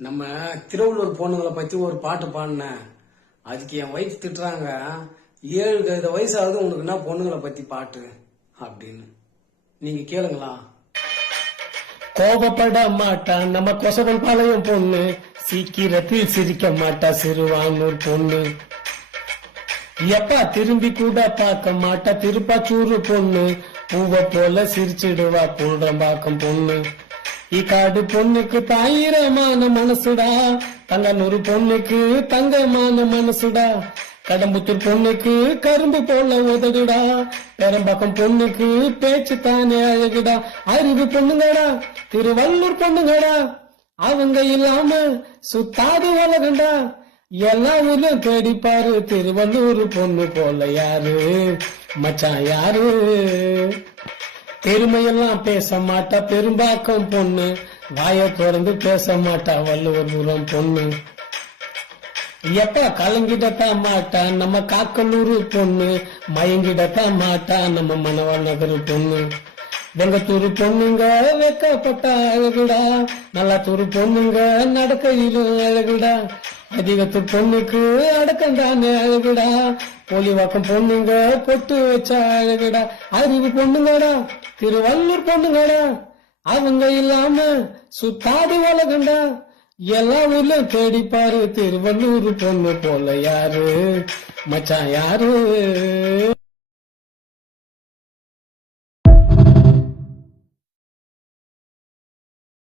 நம்ம திருவள்ளூர் பொண்ணுங்களை பத்தி ஒரு பாட்டு பாடினேன். அதுக்கு என் வயசு திட்டுறாங்க, 7 வயசாவது உனக்கு என்ன பொண்ணுங்களை பத்தி பாட்டு அப்படின்னு. நீங்க கேளுங்களா? கோபப்பட மாட்டா நம்ம கொசவன் பாளையம் பொண்ணு, சீக்கிரத்தில் சிரிக்க மாட்டா சிறுவானூர் பொண்ணு. எப்பா திரும்பி கூட பார்க்க மாட்டா திருப்பாச்சூரு பொண்ணு, பூவை போல சிரிச்சிடுவா பூண்டம்பாக்கம் பொண்ணு. இக்காடு பொண்ணுக்கு தாயிரமான மனசுடா, தங்கனூறு பொண்ணுக்கு தங்கமான மனசுடா. கடம்புத்தூர் பொண்ணுக்கு கரும்பு போல உதடுடா, பெரம்பாக்கம் பொண்ணுக்கு பேச்சு தானே அழகுடா. அறிவு பொண்ணுங்கடா, திருவள்ளூர் பொண்ணுங்கடா, அவங்க இல்லாம சுத்தாது உலகண்டா. எல்லா ஊர்லயும் தேடிப்பாரு, திருவள்ளூர் பொண்ணு போல யாரு மச்சான் யாரு. பெருமையெல்லாம் பேச மாட்டா பெரும்பாக்கம் பொண்ணு, வாய திறந்து பேச மாட்டா வள்ளுவர்புரம் பொண்ணு. எப்ப கலங்கிடத்தான் மாட்டா நம்ம காக்கலூர் பொண்ணு, மயங்கிடத்தான் மாட்டா நம்ம மணவாள் நகர் பொண்ணு. வெங்கத்தூர் பொண்ணுங்க வெக்கப்பட்ட அழகுடா, நல்லாத்தூர் பொண்ணுங்க நடக்கையிலும் அழகுடா. அதிகத்தூர் பொண்ணுக்கு அடக்கந்தானே அழகுடா, போலிவாக்கம் பொண்ணுங்க பொட்டு வச்ச அழகுடா. அறிவு பொண்ணுங்கடா, திருவள்ளூர் பொண்ணுங்கடா, அவங்க இல்லாம சுத்தாது உலகண்டா. எல்லா ஊர்லயும் தேடிப்பாரு, திருவள்ளூர் பொண்ணு போல யாரு மச்சான் யாரு.